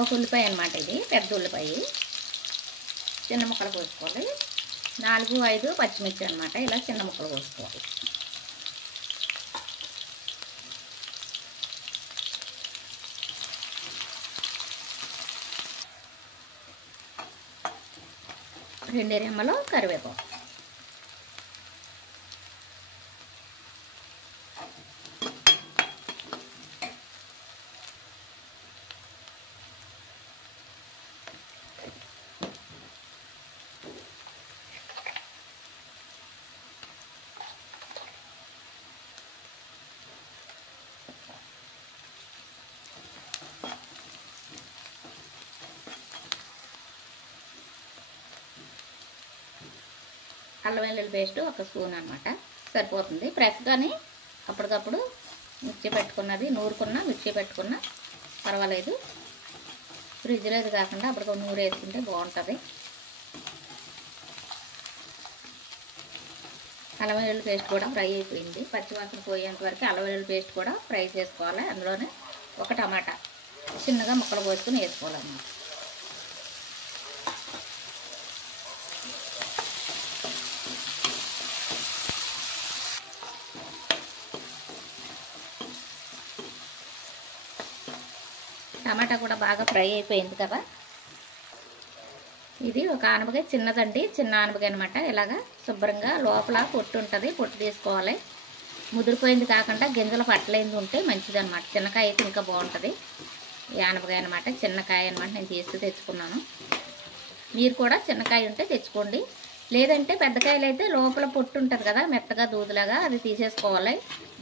ఒక ఉల్లిపాయ అన్నమాట, ఇది పెద్ద ఉల్లిపాయ చిన్న ముక్కలు కోసుకోవాలి. 4-5 పచ్చిమిర్చి అన్నమాట, ఇలా చిన్న ముక్కలు కోసుకోవాలి. రెండు రెమ్మలు కరివేపాకు. అల్లం వెల్లుల్లి పేస్ట్ 1 స్పూన్ అన్నమాట, సరిపోతుంది. ఫ్రెష్గానే అప్పటికప్పుడు మిర్చి పెట్టుకున్నది, నూరుకున్న మిర్చి పెట్టుకున్న పర్వాలేదు. ఫ్రిడ్జ్లో ఇది కాకుండా అప్పటికప్పుడు నూరు వేసుకుంటే బాగుంటుంది. అల్లం వెల్లుల్లి పేస్ట్ కూడా ఫ్రై అయిపోయింది. పచ్చివాసన పోయేంత వరకు అల్లం వెల్లుల్లి పేస్ట్ కూడా ఫ్రై చేసుకోవాలి. అందులోనే ఒక టమాటా చిన్నగా ముక్కలు కోసుకొని వేసుకోవాలన్నమాట. టమాటా కూడా బాగా ఫ్రై అయిపోయింది కదా. ఇది ఒక ఆనపకాయ చిన్నదండి, చిన్న ఆనపకాయ అనమాట. ఇలాగా శుభ్రంగా లోపల పొట్టు ఉంటుంది, పొట్టు తీసుకోవాలి. ముదిరిపోయింది కాకుండా గింజలు పట్టలేంది ఉంటే మంచిది అనమాట. చిన్నకాయ అయితే ఇంకా బాగుంటుంది. ఈ ఆనపకాయ అనమాట, చిన్నకాయ అనమాట. నేను తీసి తెచ్చుకున్నాను. మీరు కూడా చిన్నకాయ ఉంటే తెచ్చుకోండి. లేదంటే పెద్దకాయలు అయితే లోపల పొట్టు ఉంటుంది కదా, మెత్తగా దూదులాగా, అది తీసేసుకోవాలి.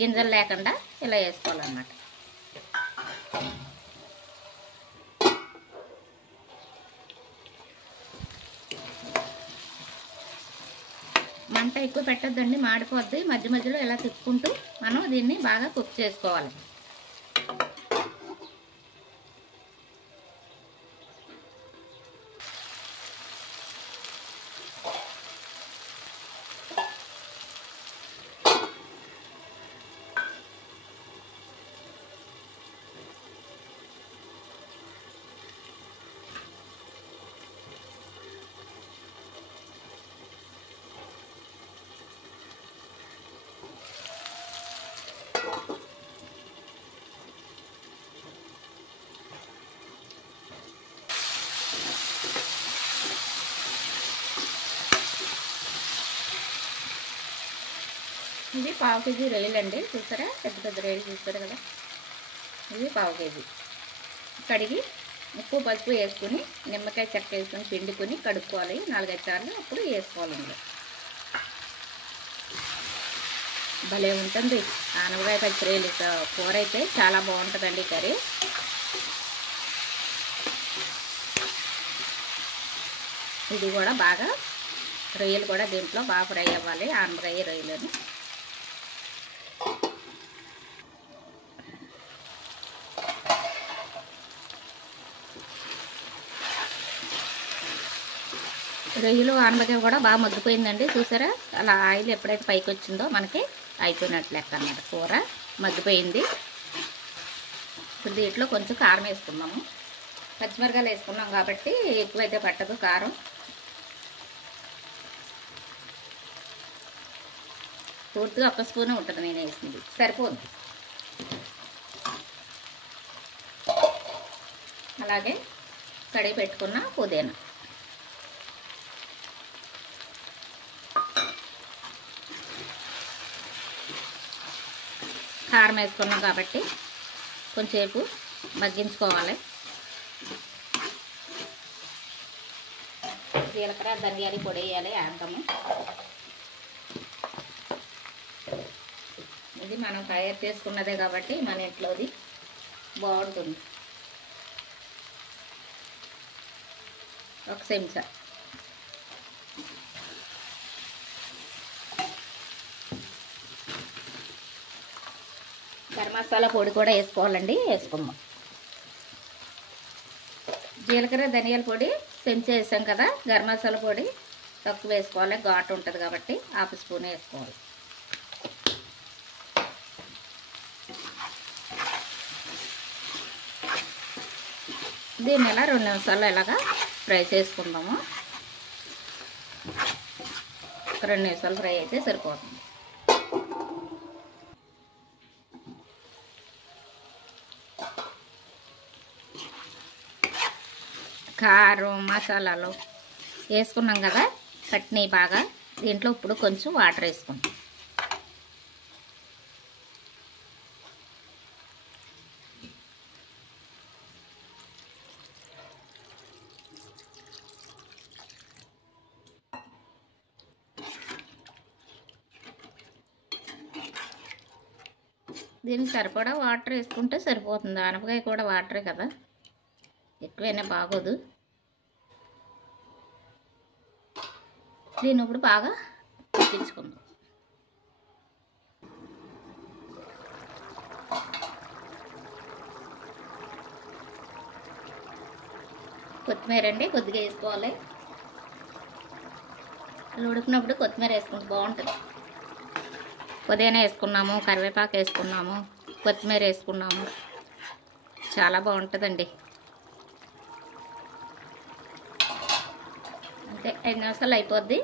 గింజలు లేకుండా ఇలా వేసుకోవాలన్నమాట. మంట ఎక్కువ పెట్టద్దండి, మాడిపోద్ది. మధ్య మధ్యలో ఇలా తిప్పుకుంటూ మనం దీన్ని బాగా కుక్ చేసుకోవాలి. ఇది 1/2 కేజీ రొయ్యలు అండి, చూసారా? పెద్ద పెద్ద రొయ్యలు చూసారు కదా. ఇది 1/2 కేజీ కడిగి ఉప్పు పసుపు వేసుకుని నిమ్మకాయ చెక్క వేసుకొని పిండుకొని కడుక్కోవాలి 4-5 సార్లు. అప్పుడు వేసుకోవాలండి. భలే ఉంటుంది ఆనపకాయ పచ్చి రొయ్యలు కూర అయితే, చాలా బాగుంటుందండి కర్రీ. ఇది కూడా బాగా రొయ్యలు కూడా దీంట్లో బాగా ఫ్రై అవ్వాలి, ఆనపకాయ రొయ్యలని. రొయ్యలు ఆనపకాయ కూడా బాగా మగ్గిపోయిందండి, చూసారా? అలా ఆయిల్ ఎప్పుడైతే పైకి వచ్చిందో మనకి అయిపోయినట్లు లెక్క అన్నమాట. కూర మగ్గిపోయింది. ఇప్పుడు దీంట్లో కొంచెం కారం వేసుకున్నాము. పచ్చిమిరకాయలు వేసుకున్నాం కాబట్టి ఎక్కువైతే పట్టదు కారం. పూర్తిగా 1 స్పూనే ఉంటుంది నేను వేసింది, సరిపోద్ది. అలాగే కడిగి పెట్టుకున్న పుదీనా, కారం వేసుకున్నాం కాబట్టి కొంచెంసేపు మగ్గించుకోవాలి. జీలకర్ర ధనియాల పొడి వేయాలి, వేద్దాము. ఇది మనం తయారు చేసుకున్నదే కాబట్టి మన ఇంట్లోది బాగుంటుంది. 1 చెంచా. గరం మసాలా పొడి కూడా వేసుకోవాలండి, వేసుకుందాం. జీలకర్ర ధనియాల పొడి చెంచా వేసాం కదా. గరం మసాలా పొడి తక్కువ వేసుకోవాలి, ఘాటు ఉంటుంది కాబట్టి 1/2 స్పూన్ వేసుకోవాలి. దీన్ని ఇలా 2 నిమిషాలు ఇలాగా ఫ్రై చేసుకుందాము. ఒక 2 నిమిషాలు ఫ్రై అయితే సరిపోతుంది. కారం మసాలాలు వేసుకున్నాం కదా, పట్టినవి బాగా. దీంట్లో ఇప్పుడు కొంచెం వాటర్ వేసుకుంటాం. దీనికి సరిపడా వాటర్ వేసుకుంటే సరిపోతుంది. ఆనపకాయ కూడా వాటరే కదా, ఎక్కువైనా బాగోదు. దీన్ని ఇప్పుడు బాగా ఉడికించుకుందాం. కొత్తిమీర అండి కొద్దిగా వేసుకోవాలి. అలా ఉడికినప్పుడు కొత్తిమీర వేసుకుంటే బాగుంటుంది. పుదీనా వేసుకున్నాము, కరివేపాకు వేసుకున్నాము, కొత్తిమీర వేసుకున్నాము, చాలా బాగుంటుందండి. అంతే, 5 నిమిషాలు అయిపోద్ది.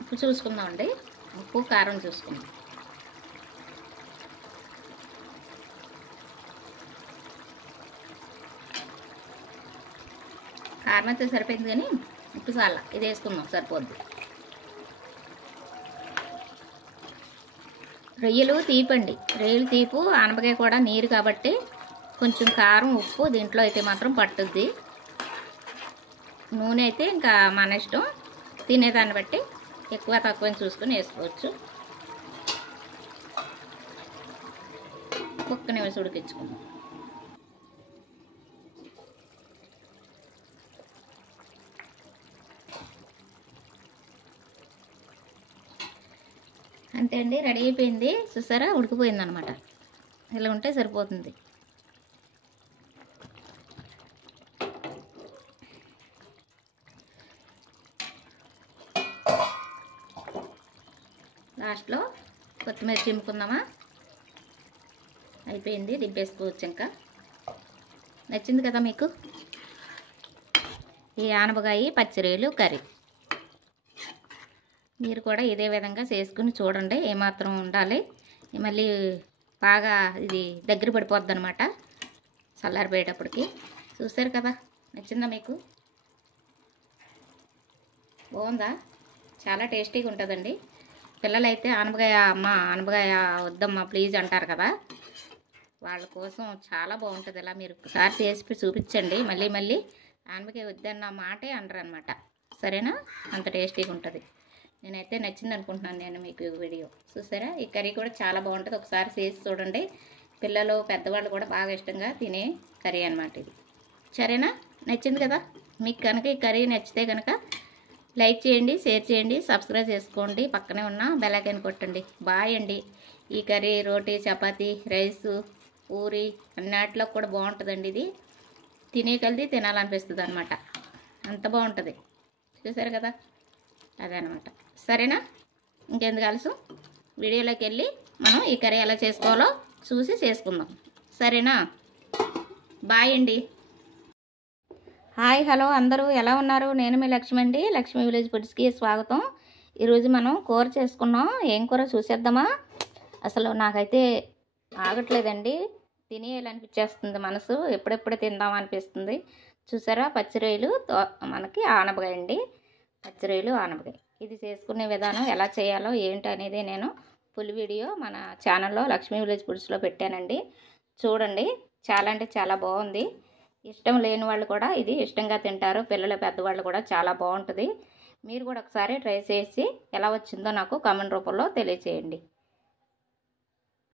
ఉప్పు చూసుకుందామండి, ఉప్పు కారం చూసుకుందాం. కారం అయితే సరిపోయింది, కానీ ఉప్పు చాలా ఇది వేసుకుందాం, సరిపోద్ది. రొయ్యలు తీపండి, రొయ్యలు తీపు, ఆనపకాయ కూడా నీరు కాబట్టి కొంచెం కారం ఉప్పు దీంట్లో అయితే మాత్రం పట్టుద్ది. నూనె అయితే ఇంకా మన ఇష్టం, తినేదాన్ని బట్టి ఎక్కువ తక్కువ చూసుకొని వేసుకోవచ్చు. ఒక్క నిమిషం ఉడికించుకుందాం. అంతే అండి, రెడీ అయిపోయింది. చూసారా, ఉడికిపోయింది అనమాట. ఇలా ఉంటే సరిపోతుంది. లాస్ట్లో కొత్తిమీర చిమ్ముకుందామా. అయిపోయింది, దింపేసుకోవచ్చు. ఇంకా నచ్చింది కదా మీకు ఈ ఆనపకాయ పచ్చిరొయ్యలు కర్రీ. మీరు కూడా ఇదే విధంగా చేసుకుని చూడండి. ఏమాత్రం ఉండాలి, మళ్ళీ బాగా ఇది దగ్గర పడిపోద్ది అనమాట చల్లారిపోయేటప్పటికి. చూసారు కదా, నచ్చిందా మీకు? బాగుందా? చాలా టేస్టీగా ఉంటుందండి. పిల్లలైతే ఆనపకాయ అమ్మ ఆనపకాయ వద్దమ్మా ప్లీజ్ అంటారు కదా, వాళ్ళ కోసం చాలా బాగుంటుంది. ఇలా మీరు ఒకసారి చేసి చూపించండి. మళ్ళీ మళ్ళీ ఆనపకాయ వద్దన్న మాటే అనరు అనమాట. సరేనా? అంత టేస్టీగా ఉంటుంది. నేనైతే నచ్చింది అనుకుంటున్నాను నేను మీకు వీడియో. చూసారా, ఈ కర్రీ కూడా చాలా బాగుంటుంది. ఒకసారి చేసి చూడండి. పిల్లలు పెద్దవాళ్ళు కూడా బాగా ఇష్టంగా తినే కర్రీ అనమాట ఇది. సరేనా? నచ్చింది కదా మీకు? కనుక ఈ కర్రీ నచ్చితే కనుక లైక్ చేయండి, షేర్ చేయండి, సబ్స్క్రైబ్ చేసుకోండి. పక్కనే ఉన్న బెల్ ఐకాన్ కొట్టండి. బాయ్ అండి. ఈ కర్రీ రోటీ, చపాతీ, రైసు, పూరి అన్నిటిలో కూడా బాగుంటుందండి. ఇది తినే కలిది తినాలనిపిస్తుంది అనమాట, అంత బాగుంటుంది. చూసారు కదా, అదే అనమాట. సరేనా? ఇంకెందుకు ఆలస్యం, వీడియోలోకి వెళ్ళి మనం ఈ కర్రీ ఎలా చేసుకోవాలో చూసి చేసుకుందాం. సరేనా? బాయ్ అండి. హాయ్, హలో అందరూ ఎలా ఉన్నారు? నేను మీ లక్ష్మి అండి. లక్ష్మి విలేజ్ ఫుడ్స్కి స్వాగతం. ఈరోజు మనం కూర చేసుకున్నాం. ఏం కూర చూసేద్దామా? అసలు నాకైతే ఆగట్లేదండి, తినేయాలనిపించేస్తుంది మనసు. ఎప్పుడెప్పుడు తిందాం అనిపిస్తుంది. చూసారా, పచ్చిరొయ్యలు మనకి ఆనపకాయ అండి. పచ్చిరొయ్యలు ఆనపకాయ ఇది చేసుకునే విధానం ఎలా చేయాలో ఏంటి అనేది నేను ఫుల్ వీడియో మన ఛానల్లో లక్ష్మీ విలేజ్ ఫుడ్స్లో పెట్టానండి. చూడండి, చాలా అంటే చాలా బాగుంది. ఇష్టం లేని వాళ్ళు కూడా ఇది ఇష్టంగా తింటారు. పిల్లలు పెద్దవాళ్ళు కూడా చాలా బాగుంటుంది. మీరు కూడా ఒకసారి ట్రై చేసి ఎలా వచ్చిందో నాకు కామెంట్ రూపంలో తెలియచేయండి.